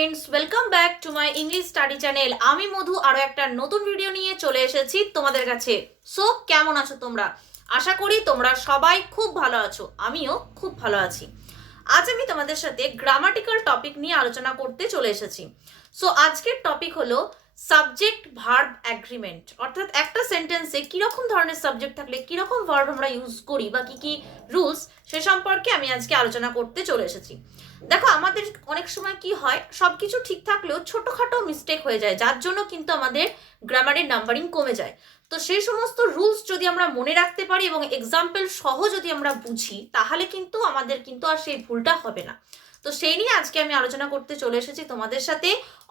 Friends, welcome back to my English study channel. আমি মধু আরো একটা নতুন ভিডিও নিয়ে চলে এসেছি তোমাদের কাছে। সো কেমন আছো তোমরা? আশা করি তোমরা সবাই খুব ভালো আছো, আমিও খুব ভালো আছি। আজ আমি তোমাদের সাথে গ্রামাটিক্যাল টপিক নিয়ে আলোচনা করতে চলে এসেছি। সো আজকের টপিক হলো সাবজেক্ট ভার্ব অ্যাগ্রিমেন্ট, অর্থাৎ একটা সেন্টেন্সে কিরকম ধরনের সাবজেক্ট থাকলে কিরকম ভার্ব আমরা ইউজ করি বা কি কি রুলস, সে সম্পর্কে আমি আজকে আলোচনা করতে চলে এসেছি। দেখো, আমাদের অনেক সময় কি হয়, সবকিছু ঠিক থাকলেও ছোটখাটো মিস্টেক হয়ে যায়, যার জন্য কিন্তু আমাদের গ্রামারের নাম্বারিং কমে যায়। তো সেই সমস্ত রুলস যদি আমরা মনে রাখতে পারি এবং এক্সাম্পল সহ যদি আমরা বুঝি, তাহলে কিন্তু আমাদের কিন্তু আর সেই ভুলটা হবে না। তো সেই নিয়ে আজকে আমি আলোচনা করতে চলে এসেছি তোমাদের সাথে।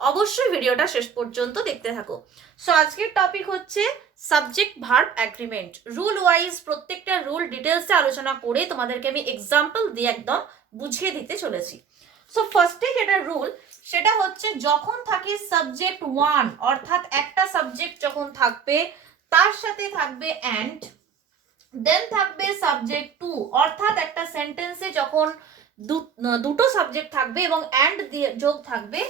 অবশ্যই ভিডিওটা শেষ পর্যন্ত দেখতে থাকো। সো আজকের টপিক হচ্ছে subject verb agreement. Rule wise প্রত্যেকটা রুল ডিটেলসে আলোচনা করে তোমাদেরকে আমি এক্সাম্পল দিয়ে একদম বুঝিয়ে দিতে চলেছি। সো ফার্স্টে যেটা রুল, সেটা হচ্ছে যখন থাকে সাবজেক্ট ওয়ান, অর্থাৎ একটা সাবজেক্ট যখন থাকবে তার সাথে থাকবে অ্যান্ড, দেন থাকবে সাবজেক্ট টু, অর্থাৎ একটা সেন্টেন্সে যখন দুটো সাবজেক্ট থাকবে এবং অ্যান্ড দিয়ে যোগ থাকবে,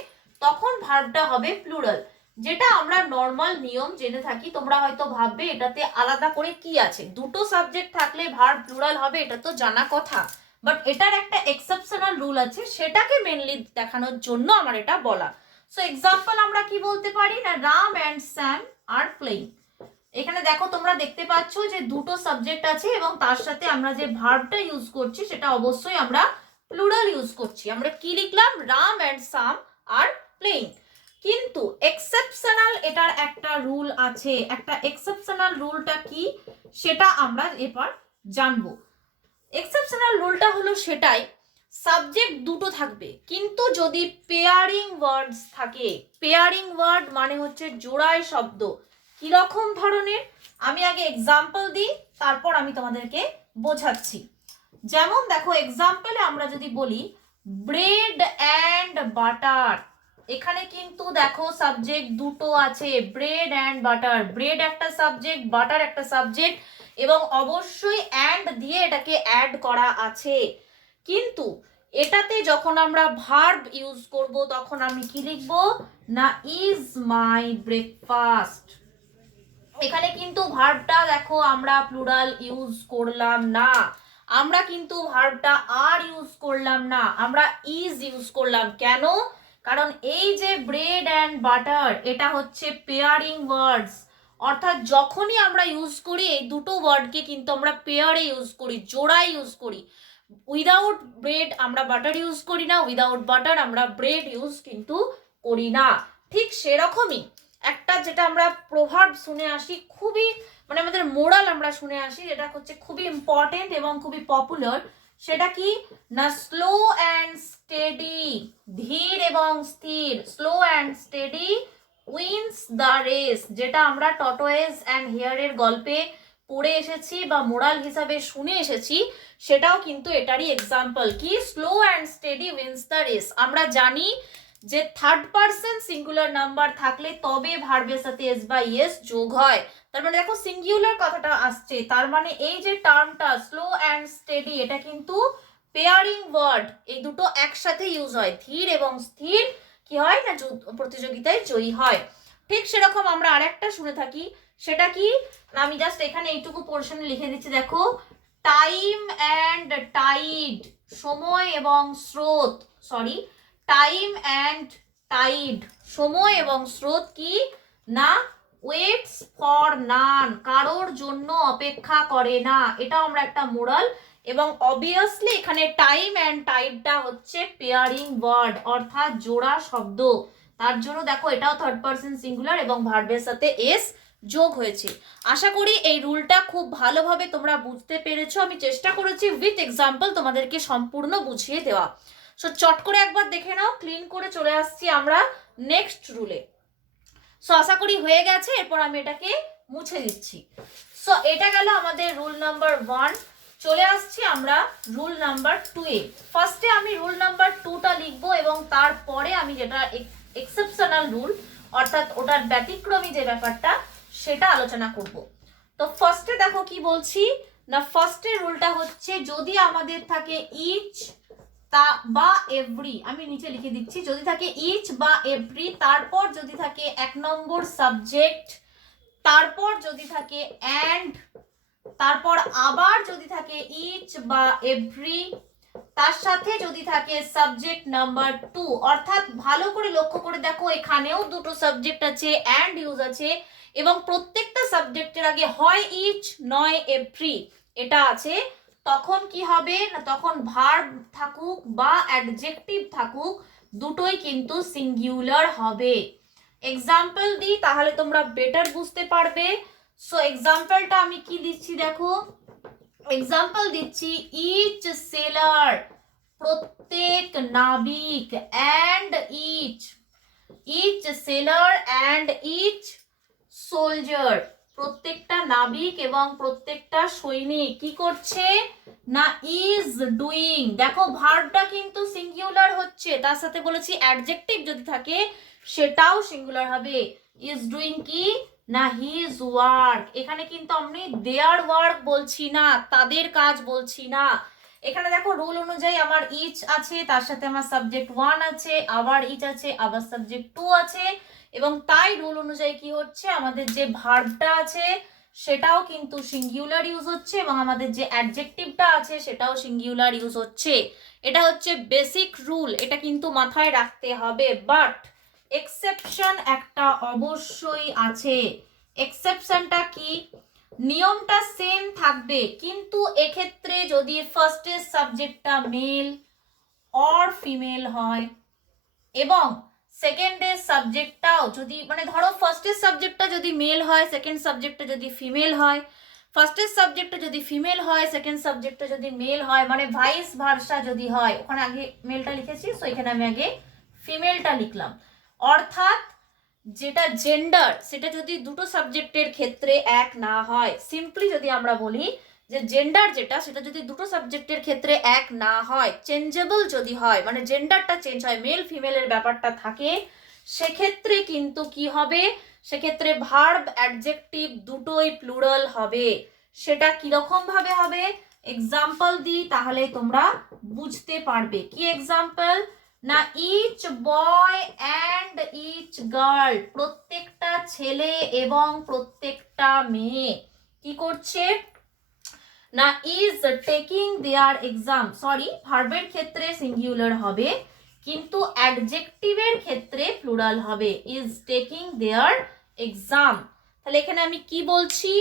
তখন ভার্বটা হবে প্লুরাল। যেটা আমরা নর্মাল নিয়ম জেনে থাকি, তোমরা হয়তো ভাববে এটাতে আলাদা করে কি আছে, দুটো সাবজেক্ট থাকলে ভার্ব প্লুরাল হবে, এটা তো জানা কথা। বাট এটার একটা এক্সেপশনাল রুল আছে, সেটাকে মেনলি দেখানোর জন্য আমার এটা বলা। সো এক্সাম্পল আমরা কি বলতে পারি না, Ram and Sam are playing. এখানে দেখো, তোমরা দেখতে পাচ্ছ যে দুটো সাবজেক্ট আছে এবং তার সাথে আমরা যে ভার্বটা ইউজ করছি সেটা অবশ্যই আমরা প্লুরাল ইউজ করছি। আমরা কি লিখলাম, Ram and some are playing. কিন্তু এক্সেপশনাল এটার একটা রুল আছে। একটা এক্সেপশনাল রুলটা কি, সেটা আমরা এবার জানবো। এক্সেপশনাল রুলটা হলো সেটাই, সাবজেক্ট দুটো থাকবে কিন্তু যদি পেয়ারিং ওয়ার্ডস থাকে। পেয়ারিং ওয়ার্ড মানে হচ্ছে জোড়ায় শব্দ। কিরকম ধরনের, আমি আগে এক্সাম্পল দিই, তারপর আমি তোমাদেরকে বোঝাচ্ছি। যেমন দেখো, এক্সাম্পলে আমরা যদি বলি ব্রেড অ্যান্ড বাটার, এখানে কিন্তু দেখো সাবজেক্ট দুটো আছে, ব্রেড অ্যান্ড বাটার। ব্রেড একটা সাবজেক্ট, বাটার একটা সাবজেক্ট, এবং অবশ্যই অ্যান্ড দিয়ে এটাকে অ্যাড করা আছে। কিন্তু এটাতে যখন আমরা ভার্ব ইউজ করব, তখন আমি কি লিখব না, ইজ মাই ব্রেকফাস্ট। এখানে কিন্তু ভার্বটা দেখো আমরা প্লুরাল ইউজ করলাম না, আমরা কিন্তু ভার্বটা আর ইউজ করলাম না, আমরা ইজ ইউজ করলাম। কেন? কারণ এই যে ব্রেড অ্যান্ড বাটার, এটা হচ্ছে পেয়ারিং ওয়ার্ডস, অর্থাৎ যখনই আমরা ইউজ করি এই দুটো ওয়ার্ডকে কিন্তু আমরা পেয়ারে ইউজ করি, জোড়ায় ইউজ করি। উইদাউট ব্রেড আমরা বাটার ইউজ করি না, উইদাউট বাটার আমরা ব্রেড ইউজ কিন্তু করি না। ঠিক সেরকমই একটা যেটা আমরা প্রভাব শুনে আসি, খুবই মানে আমাদের মোরাল আমরা শুনে আসি, যেটা হচ্ছে খুবই ইম্পর্টেন্ট এবং খুবই পপুলার। সেটা কি না, স্লো অ্যান্ড স্টেডি, ধীর এবং স্থির, slow and steady wins the race. যেটা আমরা টর্টয়েস অ্যান্ড হেয়ারের গল্পে পড়ে এসেছি বা মোরাল হিসাবে শুনে এসেছি, সেটাও কিন্তু এটারই এক্সাম্পল। কি, slow and steady wins the race. আমরা জানি যে থার্ড পারসন সিঙ্গুলার নাম্বার থাকলে তবে ভার্বের সাথে এস বা ইএস যোগ হয়। তার মানে দেখো সিঙ্গুলার কথাটা আসছে, তার মানে এই যে টার্মটা স্লো অ্যান্ড স্টেডি, এটা কিন্তু পেয়ারিং ওয়ার্ড, এই দুটো একসাথে ইউজ হয়। ধীর এবং স্থির কি হয় না, প্রতিযোগিতায় জয়ী হয়। ঠিক সেরকম আমরা আরেকটা শুনে থাকি, সেটা কি, আমি জাস্ট এখানে এইটুকু পোর্শনে লিখে দিচ্ছি, দেখো, টাইম অ্যান্ড টাইড, সময় এবং স্রোত, সরি, টাইম অ্যান্ড টাইড, সময় এবং স্রোত কি না, ওয়েটস ফর নান, কারোর জন্য অপেক্ষা করে না। এটাও আমরা একটা মোরাল। এবং অবভিয়াসলি এখানে টাইম অ্যান্ড টাইডটা হচ্ছে পেয়ারিং ওয়ার্ড, অর্থাৎ জোড়া শব্দ। তার জন্য দেখো এটাও থার্ড পারসন সিঙ্গুলার এবং ভার্বের সাথে এস যোগ হয়েছে। আশা করি এই রুলটা খুব ভালোভাবে তোমরা বুঝতে পেরেছো। আমি চেষ্টা করেছি উইথ এক্সাম্পল তোমাদেরকে সম্পূর্ণ বুঝিয়ে দেওয়া। সো চট করে একবার দেখে নাও, ক্লিন করে চলে আসছি আমরা নেক্সট রুলে। সো আশা করি হয়ে গেছে, এরপর আমি এটাকে মুছে দিচ্ছি। সো এটা গেল আমাদের রুল নাম্বার 1। চলে আসছি আমরা রুল নাম্বার 2 এ। ফার্স্টে আমি রুল নাম্বার 2টা লিখবো এবং তারপরে আমি যেটা এক্সেপশনাল রুল, অর্থাৎ ওটার ব্যতিক্রমী যে ব্যাপারটা, সেটা আলোচনা করব। তো ফার্স্টে দেখো কি বলছি না, ফার্স্টের রুলটা হচ্ছে যদি আমাদের থাকে ইচ তা বা এভরি, আমি নিচে লিখে দিচ্ছি, যদি থাকে ইচ বা এভরি, তারপর যদি থাকে 1 নম্বর সাবজেক্ট, তারপর যদি থাকে অ্যান্ড, তারপর আবার যদি থাকে ইচ বা এভরি, তার সাথে যদি থাকে সাবজেক্ট নাম্বার 2, অর্থাৎ ভালো করে লক্ষ্য করে দেখো এখানেও দুটো সাবজেক্ট আছে, অ্যান্ড ইউজ আছে, এবং প্রত্যেকটা সাবজেক্টের আগে হয় ইচ নয় এভরি এটা আছে। তখন কি হবে না, তখন ভার্ব থাকুক বা অ্যাডজেক্টিভ থাকুক দুটোই কিন্তু সিঙ্গুলার হবে। এক্সাম্পল দিই তাহলে তোমরা বেটার বুঝতে পারবে। সো এক্সাম্পলটা আমি কি দিচ্ছি দেখো, এক্সাম্পল দিচ্ছি, ইচ সেলার, প্রত্যেক নাবিক, and each sailor and each soldier, প্রত্যেকটা নাবিক এবং প্রত্যেকটা সৈনিক কি করছে না ইজ ডুইং। দেখো ভার্বটা কিন্তু সিঙ্গুলার হচ্ছে, তার সাথে বলেছি অ্যাডজেক্টিভ যদি থাকে সেটাও সিঙ্গুলার হবে। ইজ ডুইং কি না হিজ ওয়ার্ক, এখানে কিন্তু আমি দেয়ার ওয়ার্ক বলছি না, তাদের কাজ বলছি না। এখানে দেখো রুল অনুযায়ী আমার ইচ আছে, তার সাথে আমার সাবজেক্ট 1 আছে, আবার ইচ আছে, আবার সাবজেক্ট 2 আছে, এবং তাই রুল অনুযায়ী কি হচ্ছে আমাদের যে ভার্বটা আছে সেটাও কিন্তু সিঙ্গুলার ইউজ হচ্ছে, এবং আমাদের যে অ্যাডজেক্টিভটা আছে সেটাও সিঙ্গুলার ইউজ হচ্ছে। এটা হচ্ছে বেসিক রুল, এটা কিন্তু মাথায় রাখতে হবে। বাট এক্সেপশন একটা অবশ্যই আছে। এক্সেপশনটা কি, নিয়মটা সেম থাকবে, কিন্তু এক্ষেত্রে যদি ফার্স্টের সাবজেক্টটা মেল অর ফিমেল হয় এবং সেকেন্ডের সাবজেক্টটাও যদি, মানে ধরো ফার্স্টের সাবজেক্টটা যদি মেল হয়, সেকেন্ড সাবজেক্টটা যদি ফিমেল হয়, ফার্স্টের সাবজেক্টটা যদি ফিমেল হয়, সেকেন্ড সাবজেক্টটা যদি মেল হয়, মানে ভাইস ভার্সা যদি হয়, ওখানে আগে মেলটা লিখেছি সো এখানে আমি আগে ফিমেলটা লিখলাম, অর্থাৎ যেটা জেন্ডার সেটা যদি দুটো সাবজেক্টের ক্ষেত্রে এক না হয়, সিম্পলি যদি আমরা বলি যে জেন্ডার যেটা সেটা যদি দুটো সাবজেক্টের ক্ষেত্রে এক না হয়, চেঞ্জেবল যদি হয়, মানে জেন্ডারটা চেঞ্জ হয়, মেল ফিমেলের ব্যাপারটা থাকে, সেক্ষেত্রে কিন্তু কি হবে, সেক্ষেত্রে ভার্ব অ্যাডজেক্টিভ দুটোই প্লুরাল হবে। সেটা কিরকম ভাবে হবে, এক্সাম্পল দিই তাহলে তোমরা বুঝতে পারবে। কি এক্সাম্পল না, each boy and each girl, প্রত্যেকটা ছেলে এবং প্রত্যেকটা মেয়ে কি করছে না is taking their exam, sorry ভার্বের ক্ষেত্রে সিঙ্গুলার হবে কিন্তু অ্যাডজেক্টিভের ক্ষেত্রে প্লুরাল হবে, ইজ টেকিং দেয়ার এক্সাম। তাহলে এখানে আমি কি বলছি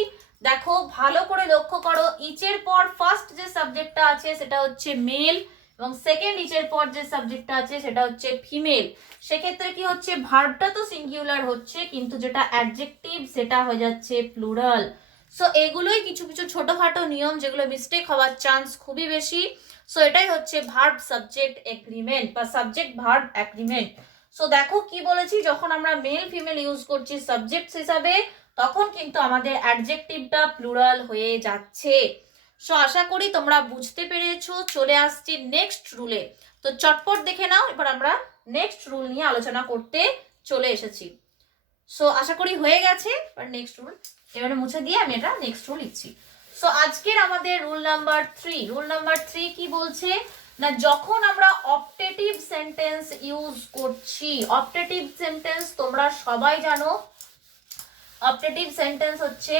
দেখো ভালো করে লক্ষ্য করো, ইচের পর ফার্স্ট যে সাবজেক্টটা আছে সেটা হচ্ছে মেল, এবং সেকেন্ড ইচের পর যে সাবজেক্টটা আছে সেটা হচ্ছে ফিমেল। সেক্ষেত্রে কি হচ্ছে, ভার্বটা তো সিঙ্গুলার হচ্ছে কিন্তু যেটা অ্যাডজেক্টিভ সেটা হয়ে যাচ্ছে প্লুরাল। সো এগুলোই কিছু কিছু ছোটখাটো নিয়ম যেগুলো মিস্টেক হওয়ার চান্স খুবই বেশি। সো এটাই হচ্ছে ভার্ব সাবজেক্ট এগ্রিমেন্ট বা সাবজেক্ট ভার্ব এগ্রিমেন্ট। সো দেখো কি বলেছি, যখন আমরা মেল ফিমেল ইউজ করছি সাবজেক্ট হিসাবে তখন কিন্তু আমাদের অ্যাডজেক্টিভটা প্লুরাল হয়ে যাচ্ছে। সো আশা করি তোমরা বুঝতে পেরেছো। চলে আসছি নেক্সট রুলে, তো চটপট দেখে নাও। এবার আমরা নেক্সট রুল নিয়ে আলোচনা করতে চলে এসেছি। সো আশা করি হয়ে গেছে। এবার নেক্সট রুল এবারে মুছে দিয়ে আমি এটা নেক্সট রুল লিখছি। সো আজকের আমাদের রুল নাম্বার 3, রুল নাম্বার 3 কি বলছে না, যখন আমরা অপটেটিভ সেন্টেন্স ইউজ করছি, অপটেটিভ সেন্টেন্স তোমরা সবাই জানো, অপটেটিভ সেন্টেন্স হচ্ছে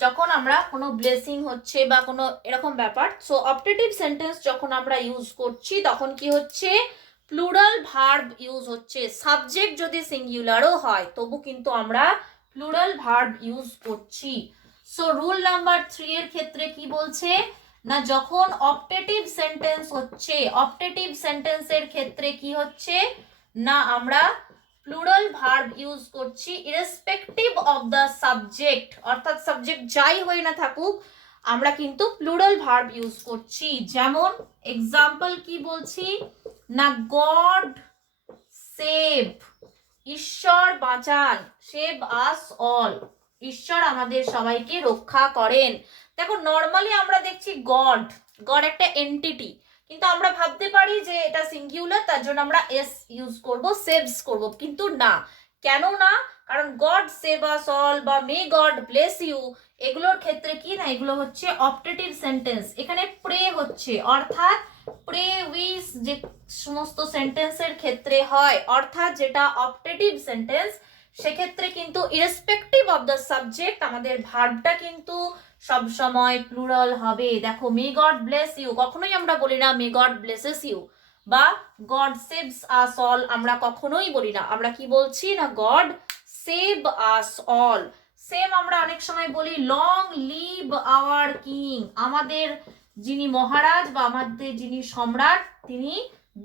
যখন আমরা কোনো ব্লেসিং হচ্ছে বা কোনো এরকম ব্যাপার। সো অপটেটিভ সেন্টেন্স যখন আমরা ইউজ করছি তখন কি হচ্ছে, প্লুরাল ভার্ব ইউজ হচ্ছে। সাবজেক্ট যদি সিঙ্গুলারও হয় তবু কিন্তু আমরা প্লুরাল ভার্ব ইউজ করছি। সো রুল নাম্বার 3 এর ক্ষেত্রে কি বলছে না, যখন অপটেটিভ সেন্টেন্স হচ্ছে, অপটেটিভ সেন্টেন্সের ক্ষেত্রে কি হচ্ছে না আমরা প্লুরাল ভার্ব ইউজ করছি ইরেসপেক্টিভ অফ দ্য সাবজেক্ট, অর্থাৎ সাবজেক্ট যাই হয়ে না থাকুক আমরা কিন্তু প্লুরাল ভার্ব ইউজ করছি। যেমন এক্সাম্পল কি বলছি না, গড সেভ, ঈশ্বর বাঁচান, সেভ আস অল, ঈশ্বর আমাদের সবাইকে রক্ষা করেন। দেখো নর্মালি আমরা দেখছি গড, গড একটা এন্টিটি, কিন্তু আমরা ভাবতে পারি যে এটা সিঙ্গুলার তার জন্য আমরা এস ইউজ করব, সেভস করব, কিন্তু না। কেন না, কারণ গড সেভ আস অল বা মে গড ব্লেস ইউ এগুলোর ক্ষেত্রে কি না, এগুলো হচ্ছে অপটেটিভ সেন্টেন্স, এখানে প্রে হচ্ছে, অর্থাৎ প্রেউইস যে সমস্ত সেন্টেন্সের ক্ষেত্রে হয়, অর্থাৎ যেটা অপটেটিভ সেন্টেন্স, সেক্ষেত্রে কিন্তু ইরেসপেক্টিভ অফ দ্য সাবজেক্ট আমাদের ভার্বটা কিন্তু সব সময় প্লুরাল হবে। দেখো, মে গড ব্লেস ইউ, কখনোই আমরা বলি না মে গড ব্লেসেস ইউ, বা গড সেভস আস অল, আমরা কখনোই বলি না। আমরা কি বলছি না, god save us all. Same আমরা অনেক সময় বলি লং লিভ আওয়ার কিং, আমাদের যিনি মহারাজ বা আমাদের যিনি সম্রাট তিনি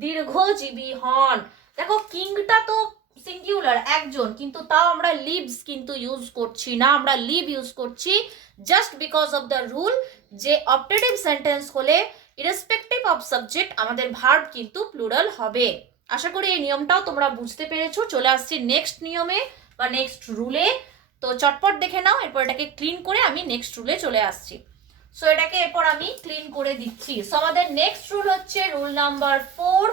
দীর্ঘজীবী হন। দেখো, কিংটা তো সিঙ্গুলার একজন, কিন্তু তাও আমরা লিভস কিন্তু ইউজ করছি না, আমরা লিভ ইউজ করছি just because of the rule যে অপটেটিভ সেন্টেন্স হলে ইরেসপেক্টিভ অফ সাবজেক্ট আমাদের ভার্ব কিন্তু প্লুরাল হবে। আশা করি এই নিয়মটাও তোমরা বুঝতে পেরেছো। চলে আসছি নেক্সট নিয়মে বা নেক্সট রুলে। তো চটপট দেখে নাও, এরপর এটাকে ক্লিন করে আমি নেক্সট রুলে চলে আসছি। সো এটাকে এরপর আমি ক্লিন করে দিচ্ছি। সো আমাদের নেক্সট রুল হচ্ছে রুল নাম্বার 4,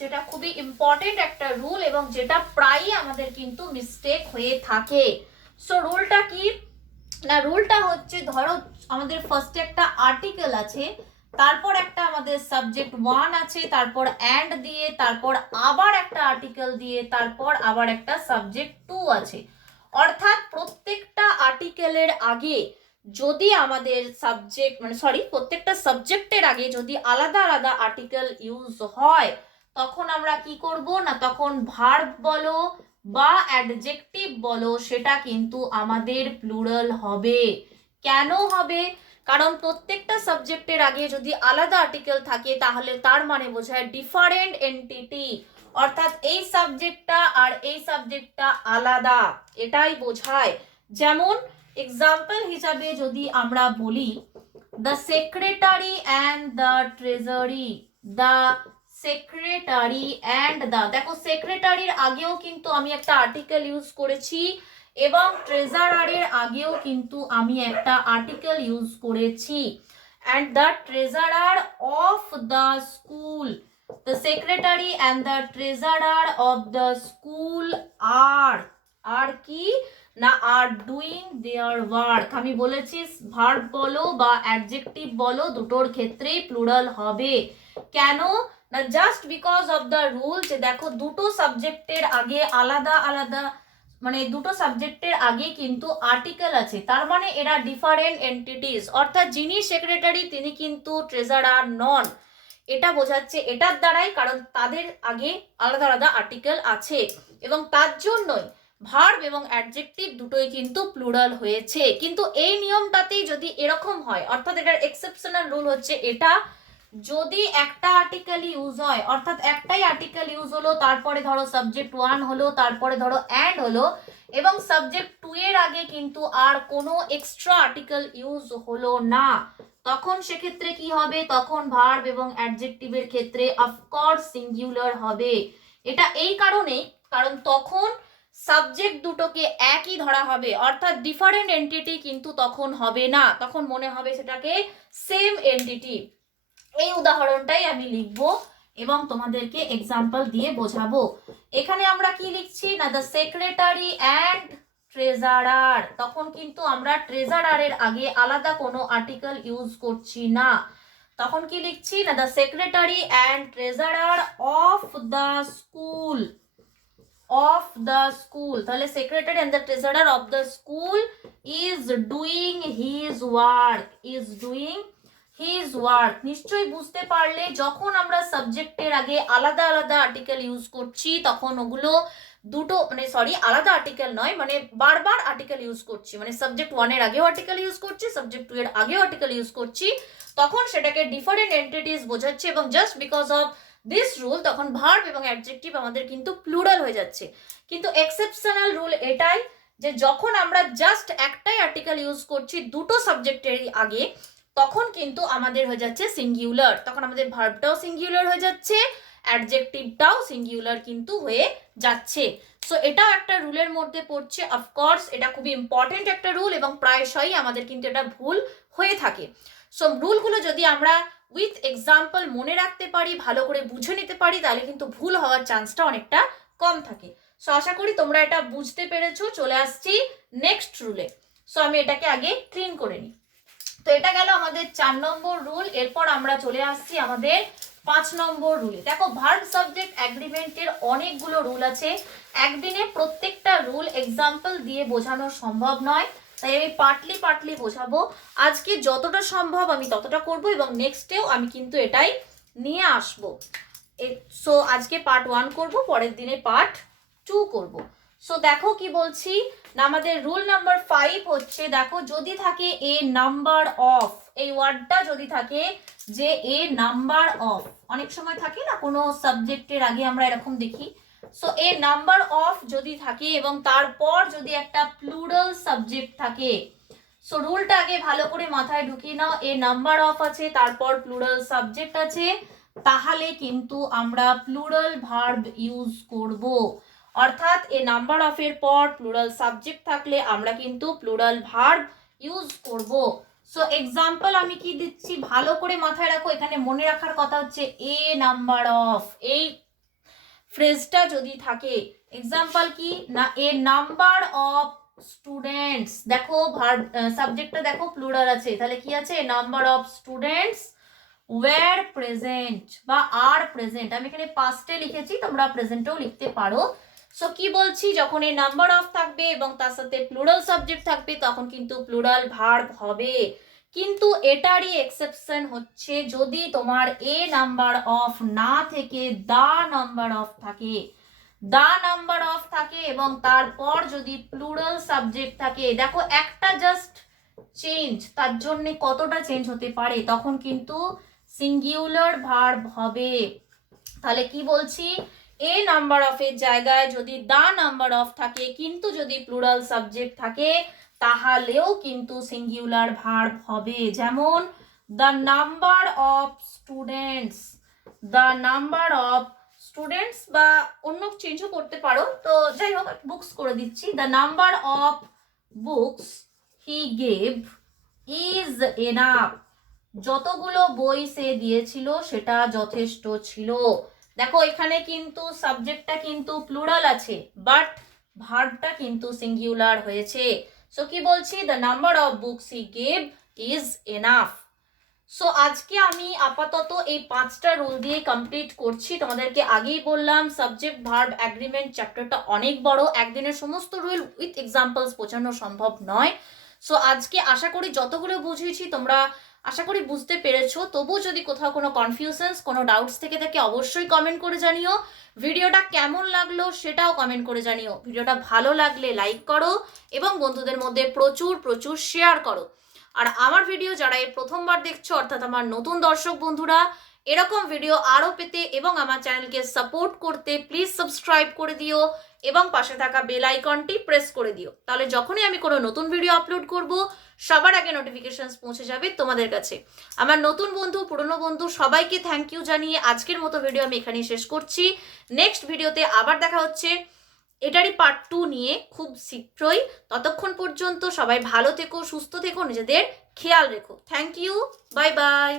যেটা খুবই ইম্পর্টেন্ট একটা রুল এবং যেটা প্রায়ই আমাদের কিন্তু মিস্টেক হয়ে থাকে। সো রুলটা কি না, রুলটা হচ্ছে, ধরো আমাদের ফার্স্টে একটা আর্টিকেল আছে, তারপর একটা আমাদের সাবজেক্ট 1 আছে, তারপর অ্যান্ড দিয়ে, তারপর আবার একটা আর্টিকেল দিয়ে, তারপর আবার একটা সাবজেক্ট 2 আছে। অর্থাৎ প্রত্যেকটা আর্টিকেলের আগে যদি আমাদের সাবজেক্ট প্রত্যেকটা সাবজেক্টের আগে যদি আলাদা আলাদা আর্টিকেল ইউজ হয়, তখন আমরা কি করব না, তখন ভার্ব বলো বা অ্যাডজেক্টিভ বলো সেটা কিন্তু আমাদের প্লুরাল হবে। কেন হবে? কারণ প্রত্যেকটা সাবজেক্টের আগে যদি আলাদা আর্টিকেল থাকে তাহলে তার মানে বোঝায় ডিফারেন্ট এন্টিটি, অর্থাৎ এই সাবজেক্টটা আর এই সাবজেক্টটা আলাদা, এটাই বোঝায়। যেমন এক্সাম্পল হিসাবে যদি আমরা বলি the secretary and the treasury, the secretary and the, দেখো সেক্রেটারির আগেও কিন্তু আমি একটা আর্টিকেল ইউজ করেছি এবং ট্রেজারারের আগেও কিন্তু আমি একটা আর্টিকেল ইউজ করেছি। And the treasurer of the school, the secretary and the treasurer of the school are কি না, are doing their work। আমি বলেছি ভার্ব বলো বা অ্যাডজেক্টিভ বলো দুটোর ক্ষেত্রেই প্লুরাল হবে। কেন না, just because of the rule যে দেখো দুটো সাবজেক্টের আগে আলাদা আলাদা, মানে দুটো সাবজেক্টের আগে কিন্তু আর্টিকেল আছে, তার মানে এরা ডিফারেন্ট এন্টিটিস, অর্থাৎ যিনি সেক্রেটারি তিনি কিন্তু ট্রেজারার নন, এটা বোঝাচ্ছে এটার দ্বারাই, কারণ তাদের আগে আলাদা আলাদা আর্টিকেল আছে এবং তার জন্যই ভার্ব এবং অ্যাডজেক্টিভ দুটোই কিন্তু প্লুরাল হয়েছে। কিন্তু এই নিয়মটাতেই যদি এরকম হয়, অর্থাৎ এটার এক্সেপশনাল রুল হচ্ছে এটা, যদি একটা আর্টিকেল ইউজ হয়, অর্থাৎ একটাই আর্টিকেল ইউজ হলো, তারপরে ধরো সাবজেক্ট 1 হলো, তারপরে ধরো অ্যান্ড হলো এবং সাবজেক্ট 2 এর আগে কিন্তু আর কোনো এক্সট্রা আর্টিকেল ইউজ হলো না, তখন সেক্ষেত্রে কি হবে, তখন ভার্ব এবং অ্যাডজেক্টিভের ক্ষেত্রে অফকোর্স সিঙ্গুলার হবে। এটা এই কারণেই, কারণ তখন সাবজেক্ট দুটোকে একই ধরা হবে, অর্থাৎ ডিফারেন্ট এন্টিটি কিন্তু তখন হবে না, তখন মনে হবে সেটাকে সেম এন্টিটি। এই উদাহরণটাই আমি লিখবো এবং তোমাদেরকে এক্সাম্পল দিয়ে বোঝাবো। এখানে আমরা কি লিখছি না, দ্য সেক্রেটারি অ্যান্ড ট্রেজারার, তখন কিন্তু আমরা ট্রেজারারের আগে আলাদা কোনো আর্টিকেল ইউজ করছি না, তখন কি লিখছি না, the secretary and treasurer of the school, of the school, তাহলে secretary and the treasurer of the school is doing his work, is doing his work. নিশ্চয়ই বুঝতে পারলে যখন আমরা সাবজেক্টের আগে আলাদা আলাদা আর্টিকেল ইউজ করছি তখন ওগুলো দুটো আলাদা আর্টিকেল নয়, মানে বারবার আর্টিকেল ইউজ করছি, মানে সাবজেক্ট 1 এর আগেও আর্টিকেল ইউজ করছি, সাবজেক্ট 2 এর আগেও আর্টিকেল ইউজ করছি, তখন সেটাকে ডিফারেন্ট এন্টিটিস বোঝাচ্ছে এবং just because of this rule তখন ভার্ব এবং অ্যাডজেক্টিভ আমাদের কিন্তু প্লুরাল হয়ে যাচ্ছে। কিন্তু এক্সেপশনাল রুল এটাই যে যখন আমরা জাস্ট একটাই আর্টিকেল ইউজ করছি দুটো সাবজেক্টের আগে, তখন কিন্তু আমাদের হয়ে যাচ্ছে সিঙ্গুলার, তখন আমাদের ভার্বটাও সিঙ্গুলার হয়ে যাচ্ছে, অ্যাডজেক্টিভটাও সিঙ্গুলার কিন্তু হয়ে যাচ্ছে। সো এটাও একটা রুলের মধ্যে পড়ছে, অফকোর্স এটা খুবই ইম্পর্টেন্ট একটা রুল এবং প্রায়শই আমাদের কিন্তু এটা ভুল হয়ে থাকে। সো রুলগুলো যদি আমরা উইথ এক্সাম্পল মনে রাখতে পারি, ভালো করে বুঝে নিতে পারি, তাহলে কিন্তু ভুল হওয়ার চান্সটা অনেকটা কম থাকে। সো আশা করি তোমরা এটা বুঝতে পেরেছো। চলে আসছি নেক্সট রুলে। সো আমি এটাকে আগে ক্লিন করে নিই। তো তো এটা গেল আমাদের 4 নম্বর রুল। এরপর আমরা চলে আসছি আমাদের 5 নম্বর রুলে। দেখো ভার্ব সাবজেক্ট অ্যাগ্রিমেন্টের অনেকগুলো রুল আছে, একদিনে প্রত্যেকটা রুল এক্সাম্পল দিয়ে বোঝানো সম্ভব নয়, তাই আমি পার্টলি বোঝাবো। আজকে যতটা সম্ভব আমি ততটা করব এবং নেক্সটেও আমি কিন্তু এটাই নিয়ে আসবো। সো আজকে পার্ট 1 করব, পরের দিনে পার্ট 2 করব। সো দেখো কি বলছি না, আমাদের রুল নাম্বার 5 হচ্ছে, দেখো যদি থাকে এ নাম্বার অফ, এই ওয়ার্ডটা যদি থাকে যে এ নাম্বার অফ, অনেক সময় থাকে না কোনো সাবজেক্টের আগে আমরা এরকম দেখি। সো এ নাম্বার অফ যদি থাকে এবং তারপর যদি একটা প্লুরাল সাবজেক্ট থাকে, সো রুলটা আগে ভালো করে মাথায় ঢুকিয়ে নাও। এ নাম্বার অফ আছে, তারপর প্লুরাল সাবজেক্ট আছে, তাহলে কিন্তু আমরা প্লুরাল ভার্ব ইউজ করব। অর্থাৎ এ নাম্বার অফ এর পর প্লুরাল সাবজেক্ট থাকলে আমরা কিন্তু প্লুরাল ভার্ব ইউজ করব। সো এক্সাম্পল আমি কি দিচ্ছি ভালো করে মাথায় রাখো, এখানে মনে রাখার কথা হচ্ছে এ নাম্বার অফ, এই ফ্রেজটা যদি থাকে, এক্সাম্পল কি না, এ নাম্বার অফ স্টুডেন্টস, দেখো ভার্ব সাবজেক্টটা দেখো প্লুরাল আছে, তাহলে কি আছে, number of students were present বা আর প্রেজেন্ট, আমি এখানে পাস্টে লিখেছি, তোমরা প্রেজেন্টেও লিখতে পারো। সো কি বলছি, যখন এই নাম্বার অফ থাকবে এবং তার সাথে প্লুরাল সাবজেক্ট থাকবে তখন কিন্তু প্লুরাল ভার্ব হবে। কিন্তু এটারই এক্সেপশন হচ্ছে যদি তোমার এ নাম্বার অফ না থেকে দা নাম্বার অফ থাকে, দা নাম্বার অফ থাকে এবং তারপর যদি প্লুরাল সাবজেক্ট থাকে, দেখো একটা জাস্ট চেঞ্জ, তার জন্য কতটা চেঞ্জ হতে পারে, তখন কিন্তু সিঙ্গুলার ভার্ব হবে। তাহলে কি বলছি, এ নাম্বার অফ এর জায়গায় যদি দা নাম্বার অফ থাকে কিন্তু যদি প্লুরাল সাবজেক্ট থাকে তাহলেও কিন্তু সিঙ্গুলার ভার্ব হবে। যেমন the number of students, the number of students, বা অন্য চেঞ্জও করতে পারো, তো যাই হোক বুকস করে দিচ্ছি, the number of books he gave is enough, যতগুলো বই সে দিয়েছিল সেটা যথেষ্ট ছিল। দেখো এখানে কিন্তু সাবজেক্টটা কিন্তু প্লুরাল আছে বাট ভার্বটা কিন্তু সিঙ্গুলার হয়েছে। সো কি বলছি, the number of books he gave is enough. So আজকে আমি আপাতত এই 5টা রুল দিয়ে কমপ্লিট করছি। তোমাদেরকে আগেই বললাম সাবজেক্ট ভার্ব অ্যাগ্রিমেন্ট চ্যাপ্টারটা অনেক বড়, একদিনের সমস্ত রুল উইথ এক্সাম্পলস বোঝানো সম্ভব নয়। সো আজকে আশা করি যতগুলো বুঝিয়েছি তোমরা আশা করি বুঝতে পেরেছো। তবুও যদি কোথাও কোনো কনফিউশনস, কোনো ডাউটস থেকে থাকে অবশ্যই কমেন্ট করে জানিও। ভিডিওটা কেমন লাগলো সেটাও কমেন্ট করে জানিও। ভিডিওটা ভালো লাগলে লাইক করো এবং বন্ধুদের মধ্যে প্রচুর শেয়ার করো। আর আমার ভিডিও যারা এই প্রথমবার দেখছো, অর্থাৎ আমার নতুন দর্শক বন্ধুরা, এরকম ভিডিও আরও পেতে এবং আমার চ্যানেলকে সাপোর্ট করতে প্লিজ সাবস্ক্রাইব করে দিও এবং পাশে থাকা বেল আইকনটি প্রেস করে দিও। তাহলে যখনই আমি কোনো নতুন ভিডিও আপলোড করব সবার আগে নোটিফিকেশনস পৌঁছে যাবে তোমাদের কাছে। আমার নতুন বন্ধু, পুরনো বন্ধু সবাইকে থ্যাংক ইউ জানিয়ে আজকের মতো ভিডিও আমি এখানেই শেষ করছি। নেক্সট ভিডিওতে আবার দেখা হচ্ছে এটারই পার্ট 2 নিয়ে খুব শীঘ্রই। ততক্ষণ পর্যন্ত সবাই ভালো থেকো, সুস্থ থেকো, নিজেদের খেয়াল রেখো। Thank you, bye by.